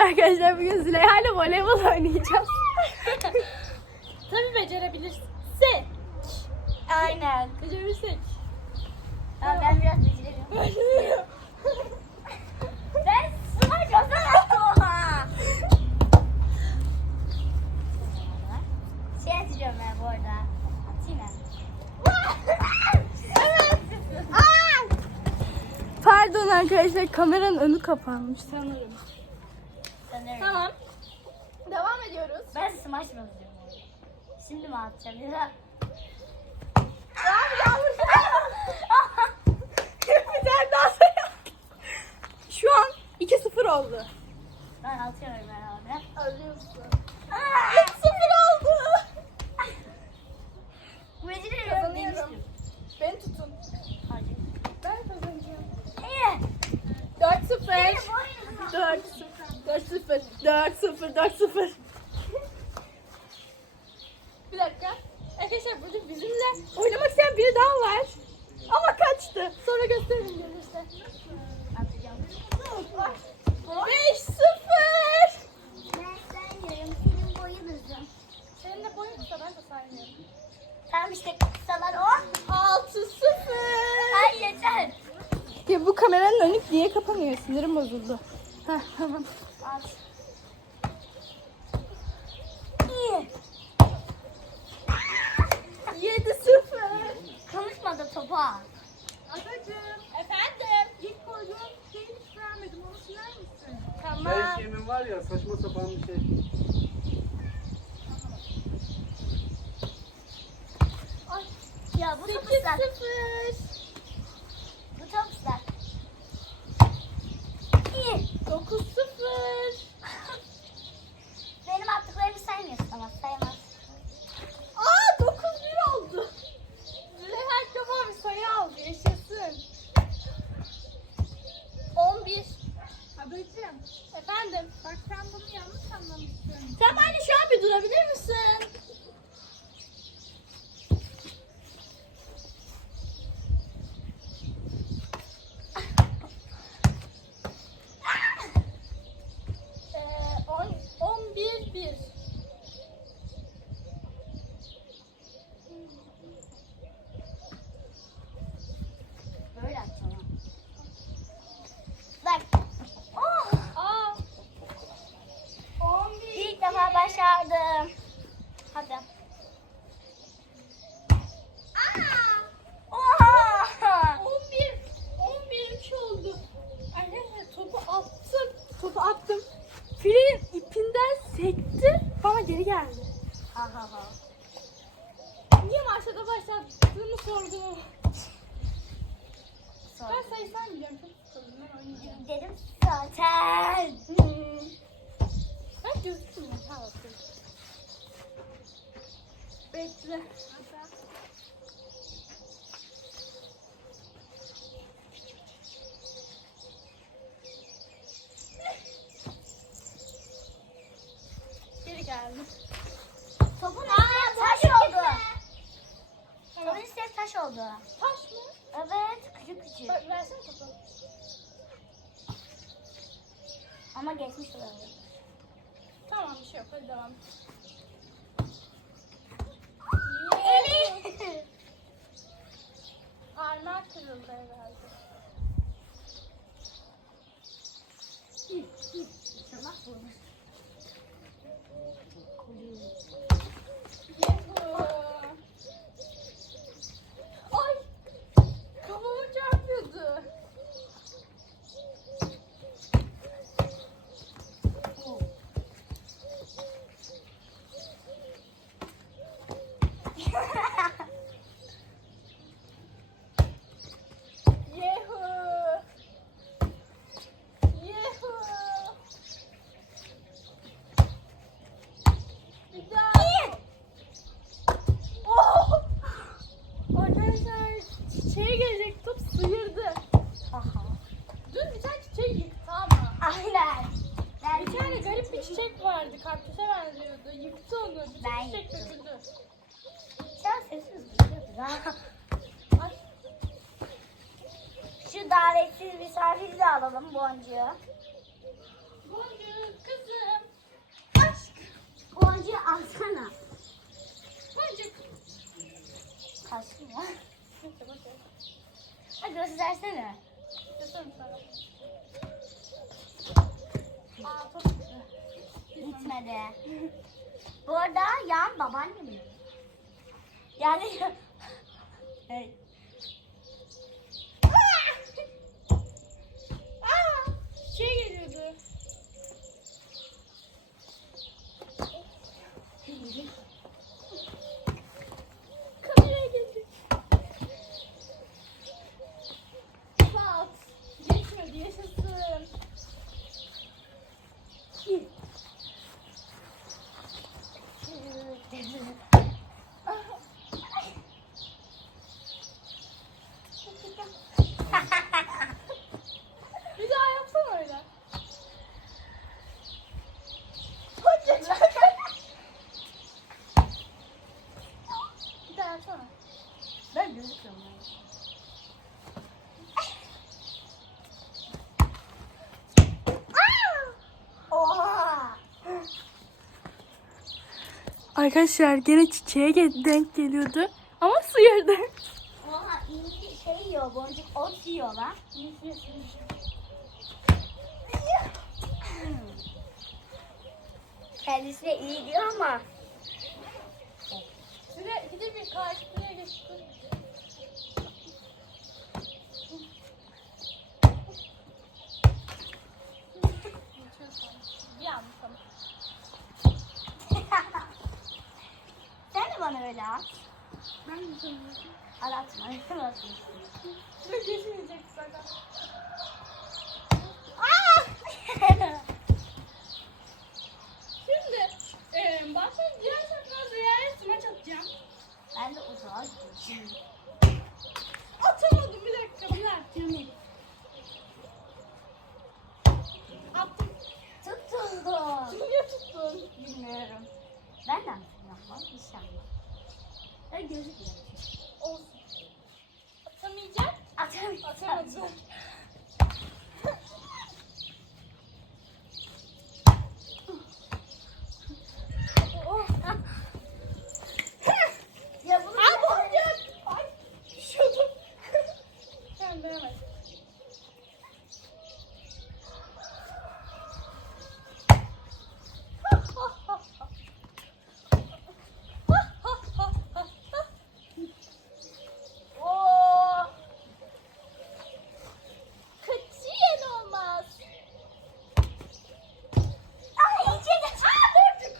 arkadaşlar bugün Züleyha ile voleybol oynayacağız. Tabii becerebilirsin. Aynen. Becerebilirsek. Ama ben biraz beceremiyorum. ben smaç olsam oha. Şey atacağım ben bu arada. Atayım ben. Aa! Pardon arkadaşlar kameranın önü kapanmış sanırım. Sanırım. Tamam. Devam ediyoruz. Ben smaç mı atacağım? Şimdi mi atacağım ya da? bir tane daha sayalım. Şu an 2-0 oldu. Ben atıyorum herhalde. Alıyorsun. Aa! 0 oldu. Beceriyorum Kazanıyorum. demiştim. Beni tutun. Hadi. Ben kazanacağım. İyi. 4-0. Benim oyunum. 4 4-0. 4-0. 4-0. Bir dakika. Arkadaşlar burada bizimle Oynamak isteyen biri daha var. Ama kaçtı. sonra gösteririm gelirse. Atacağım. 5-0. Ben saymıyorum. Senin boyun uzun. Senin de boyun kısa ben de saymıyorum. Tamam işte kısalar o. 6-0. Ay yeter. Ya bu kameranın önü niye kapanıyor? Sinirim bozuldu. Heh, tamam. At. İyi. 7-0. Konuşma da topa. Atacığım. Efendim. İlk koyduğum şeyi hiç beğenmedim. Onu siler misin? Tamam. Çay kemin var ya saçma sapan bir şey. Ya bu top ıslak. 8-0. Bu top ıslak. İyi. 9-0. Benim attıklarımı saymıyorsun ama saymaz. Aa 9-1 oldu. Züleyha ilk defa bir sayı aldı. Yaşasın. 11. Ablacığım. Efendim. Bak sen bunu yanlış anlamışsın. Sen bence şu an bir durabilir misin? Ee, on, 11 1. Böyle atacağım. Bak. Oh. Aa. 11 İlk defa başardım. Hadi. Aa! Oha! 11. 11 3 oldu. Arkadaşlar topu attım. Topu attım. Filenin ipinden sekti. Bana geri geldi. Ha ha ha. Niye maçta başlattığını sorgulama. Sonra Ben sayı saymıyorum. Çok sıkıldım. Ben oynayacağım. dedim zaten. Hmm. Ben gözükmüyor. Ha bakayım. Bekle. Geri geldim. Oldu. Taş mı? Evet, küçük küçük. Bak versene topu. Ama geçmiş olabilir. Tamam bir şey yok. Hadi devam. Eli. Parmak kırıldı herhalde. Şimdi misafir de alalım boncuğu. Boncuğu kızım. Aşk. Boncuğu alsana. Boncuk. Aşkım ya. Hadi göstersene. Gitmedi. Bu arada yan babaannem. Yani... evet. Bir daha yapsana öyle. Bir daha yapsana. ben gözüküyorum. Arkadaşlar gene çiçeğe denk geliyordu. Ama şey yiyor. Boncuk ot yiyor lan. Kendisi de iyi diyor ama. Şuraya gidip bir. Bir yanlış ama. Sen de bana öyle at. Ben de sanıyorum. Al atma. Atma. Şuraya geçmeyecek zaten. Şimdi e, sana diğer saklar ziyaret smaç atacağım. ben de uzağa gideceğim. Atamadım bir dakika bir dakika. Yanayım. Attım. Tuttum. Niye tuttun? Bilmiyorum. Ben de yapmam inşallah. Ben gözükmüyor. Atamadım. Atamadım. Oh. Ya bunu Ay boncuk. Ay düşüyordum. Sen denemez. Oo. Katiyen olmaz. Ay iyice geç. Aa durduk.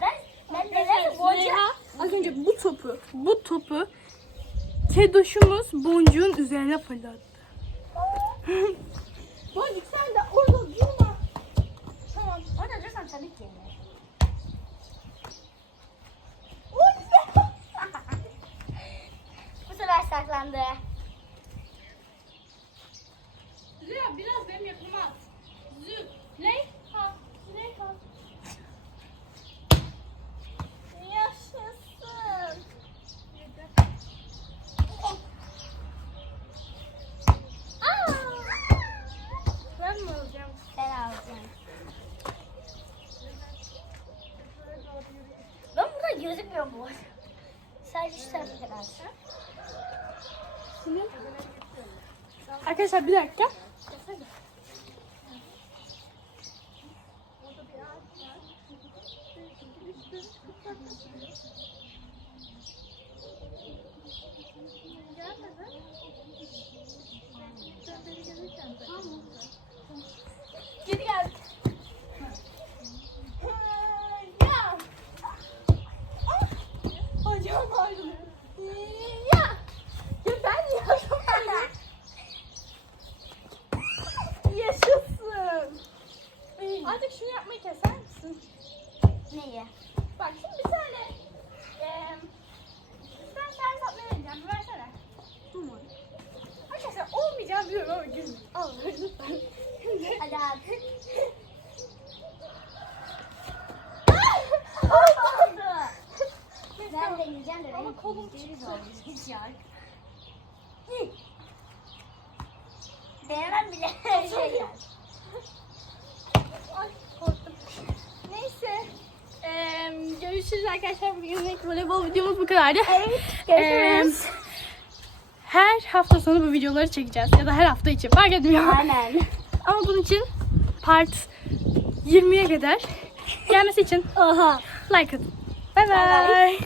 ben ben neler boncuk. Züleyha az önce bu topu, bu topu kedoşumuz boncuğun üzerine fırlattı. Boncuk sen de orada durma. Tamam. Orada dursam tabii ki. Bu sefer saklandı. Züleyha biraz benim yakınıma at. Züleyha. Züleyha. Yaşasın. Aa! Ben mi alacağım? Alacağım. Ben burada gözükmüyorum bu arada. Sadece şu tarafı kadar. Arkadaşlar bir dakika. Geri gel. Ya. Ah, Bacağım ağrıyor. Ya. Ya ben yaptım Yaşasın. Artık şunu yapmayı keser misin? Neyi? Bak şimdi bir tane eee ben servis atmaya vereceğim. Bir versene. Tamam. Arkadaşlar olmayacağını biliyorum Şimdi. Hadi. Oldu. Ben de yiyeceğim de benim kolum çıktı. Denemem bile şey yani. Ay korktum. Neyse. Eee görüşürüz arkadaşlar. Bugünlük voleybol videomuz bu kadardı. Evet, görüşürüz. Her hafta sonu bu videoları çekeceğiz. Ya da her hafta içi fark etmiyor. Aynen. Ama bunun için part 20'ye kadar gelmesi için Oha. like atın. Bye Bye bye.